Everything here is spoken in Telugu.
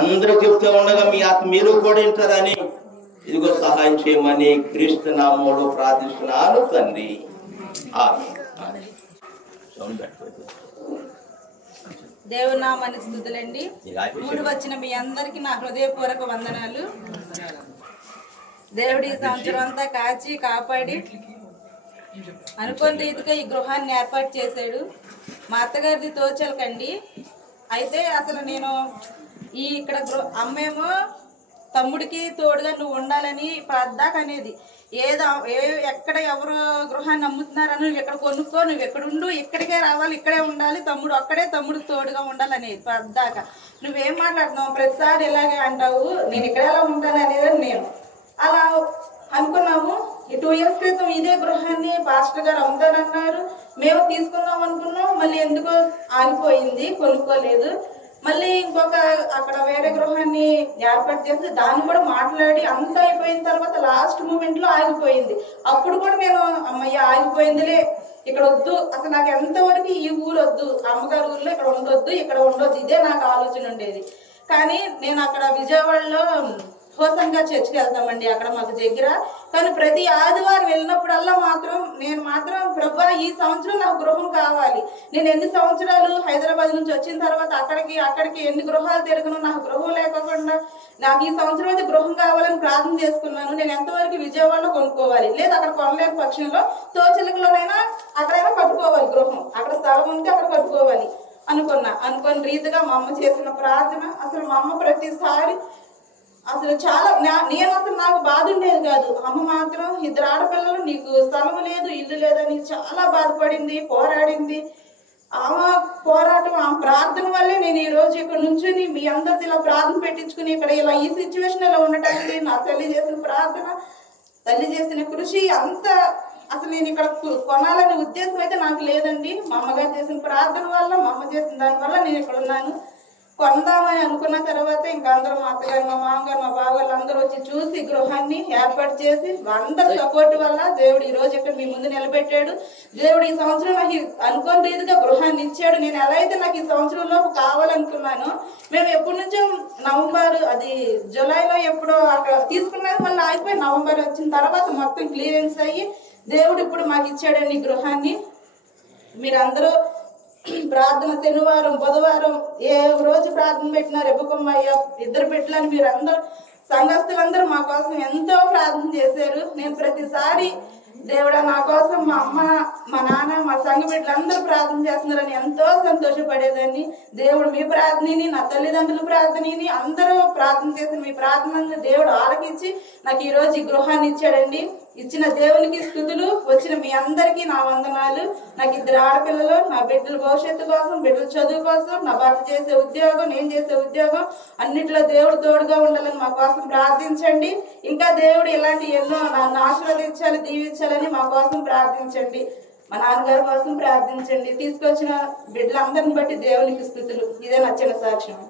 అందరూ చెప్తూ ఉండగా మీ ఆత్మ మీరు కూడా వింటారని ఇదిగో సహాయం చేయమని క్రీస్తు నామములో ప్రార్థిస్తున్నాను తండ్రి. ఆమేన్. దేవుని నామానికి స్తుతులండి. మూడు వచ్చిన మీ అందరికి నా హృదయపూర్వక వందనాలు. దేవుడి సంవత్సరం అంతా కాచి కాపాడి అనుకోని రీతిగా ఈ గృహాన్ని ఏర్పాటు చేశాడు. మా అత్తగారిది తోచలకండి. అయితే అసలు నేను ఇక్కడ అమ్మేమో తమ్ముడికి తోడుగా నువ్వు ఉండాలని పద్దాక అనేది. ఎక్కడ ఎవరు గృహాన్ని అమ్ముతున్నారని నువ్వు ఎక్కడ కొనుక్కో, నువ్వు ఎక్కడుండు, ఇక్కడికే రావాలి, ఇక్కడే ఉండాలి, తమ్ముడు అక్కడే తమ్ముడికి తోడుగా ఉండాలనేది పద్దాక. నువ్వేం మాట్లాడుతున్నావు, ప్రతిసారి ఇలాగే అంటావు, నేను ఇక్కడ ఎలా ఉంటాను అనేది నేను అలా అనుకున్నాము. ఈ 2 years క్రితం ఇదే గృహాన్ని పాస్టర్ గారు అమ్ముతానన్నారు, మేము తీసుకుందాం అనుకున్నాం. మళ్ళీ ఎందుకో ఆగిపోయింది, కొనుక్కోలేదు. మళ్ళీ ఇంకొక అక్కడ వేరే గృహాన్ని ఏర్పాటు చేసి దాన్ని కూడా మాట్లాడి అంతా అయిపోయిన తర్వాత లాస్ట్ మూమెంట్ లో ఆగిపోయింది. అప్పుడు కూడా నేను అమ్మయ్య ఆగిపోయిందిలే, ఇక్కడ వద్దు, అసలు నాకు ఎంతవరకు ఈ ఊరు వద్దు, అమ్మగారు ఊర్లో ఇక్కడ ఉండొద్దు, ఇక్కడ ఉండొద్దు, ఇదే నాకు ఆలోచన ఉండేది. కానీ నేను అక్కడ విజయవాడలో హోసంగా చర్చికి వెళ్తామండి, అక్కడ మాకు దగ్గర. కానీ ప్రతి ఆదివారం వెళ్ళినప్పుడల్లా నేను మాత్రం ప్రభా ఈ సంవత్సరం నాకు గృహం కావాలి. నేను ఎన్ని సంవత్సరాలు హైదరాబాద్ నుంచి వచ్చిన తర్వాత అక్కడికి ఎన్ని గృహాలు తిరగను, నాకు గృహం లేకుండా నాకు ఈ సంవత్సరం అయితే గృహం కావాలని ప్రార్థన చేసుకున్నాను. నేను ఎంతవరకు విజయవాడలో కొనుక్కోవాలి, లేదా అక్కడ కొనలేని పక్షంలో తోచలకలోనైనా అక్కడైనా కట్టుకోవాలి గృహం, అక్కడ స్థలం ఉంటే అక్కడ కట్టుకోవాలి అనుకున్న రీతిగా మా అమ్మ చేసిన ప్రార్థన. అసలు మా అమ్మ ప్రతిసారి అసలు చాలా నాకు బాధ ఉండేది కాదు. అమ్మ మాత్రం 2 ఆడపిల్లలు, నీకు స్థలం లేదు, ఇల్లు లేదని చాలా బాధపడింది, పోరాడింది. ఆమె పోరాటం, ఆమె ప్రార్థన వల్లే నేను ఈ రోజు ఇక్కడ నుంచుని మీ అందరితో ఇలా ప్రార్థన పెట్టించుకుని ఇక్కడ ఇలా ఈ సిచ్యువేషన్ ఇలా ఉండటానికి నా తల్లి చేసిన ప్రార్థన, తల్లి చేసిన కృషి అంత. అసలు నేను ఇక్కడ కొనాలనే ఉద్దేశం అయితే నాకు లేదండి. మా అమ్మగారు చేసిన ప్రార్థన వల్ల, మా అమ్మ చేసిన దాని వల్ల నేను ఇక్కడ ఉన్నాను. కొందామని అనుకున్న తర్వాత ఇంకా అందరూ మా అత్తగారు, మా మామగారు, మా బావగారు అందరూ వచ్చి చూసి గృహాన్ని ఏర్పాటు చేసి అందరి సపోర్ట్ వల్ల దేవుడు ఈ రోజు ఇక్కడ మీ ముందు నిలబెట్టాడు. దేవుడు ఈ సంవత్సరం నాకు అనుకోని రీతిగా గృహాన్ని ఇచ్చాడు. నేను ఎలా అయితే నాకు ఈ సంవత్సరంలోపు కావాలనుకున్నానో, మేము ఎప్పటి నుంచో నవంబర్, అది జూలైలో ఎప్పుడో అక్కడ తీసుకున్నది, మళ్ళీ ఆగిపోయి నవంబర్ వచ్చిన తర్వాత మొత్తం క్లియరెన్స్ అయ్యి దేవుడు ఇప్పుడు మాకు ఇచ్చాడండి ఈ గృహాన్ని. మీరందరూ ప్రార్థన శనివారం, బుధవారం ఏ రోజు ప్రార్థన పెట్టినా రెబ్బకొమ్మయ్య 2 పెట్టలని మీరందరూ సంఘస్థులందరూ మా కోసం ఎంతో ప్రార్థన చేశారు. నేను ప్రతిసారి దేవుడా నా కోసం మా అమ్మ, మా నాన్న, మా సంఘ బిడ్డలందరూ ప్రార్థన చేస్తున్నారని ఎంతో సంతోషపడేదాన్ని. దేవుడు మీ ప్రార్థనని, నా తల్లిదండ్రుల ప్రార్థనని, అందరూ ప్రార్థన చేసిన మీ ప్రార్థనని దేవుడు ఆలకించి నాకు ఈ రోజు ఈ గృహాన్ని ఇచ్చాడండి. ఇచ్చిన దేవునికి స్తుతులు. వచ్చిన మీ అందరికీ నా వందనాలు. నాకు 2 ఆడపిల్లలు, నా బిడ్డల భవిష్యత్తు కోసం, బిడ్డల చదువు కోసం, నా భర్త చేసే ఉద్యోగం, నేను చేసే ఉద్యోగం అన్నిట్లో దేవుడు తోడుగా ఉండాలని మా కోసం ప్రార్థించండి. ఇంకా దేవుడు ఇలాంటి ఎన్నో నన్ను ఆశీర్వదించాలి, దీవించాలని మా కోసం ప్రార్థించండి. మా నాన్నగారి కోసం ప్రార్థించండి. తీసుకొచ్చిన బిడ్డలందరిని బట్టి దేవునికి స్తుతులు. ఇదే నా చిన్న సాక్ష్యం.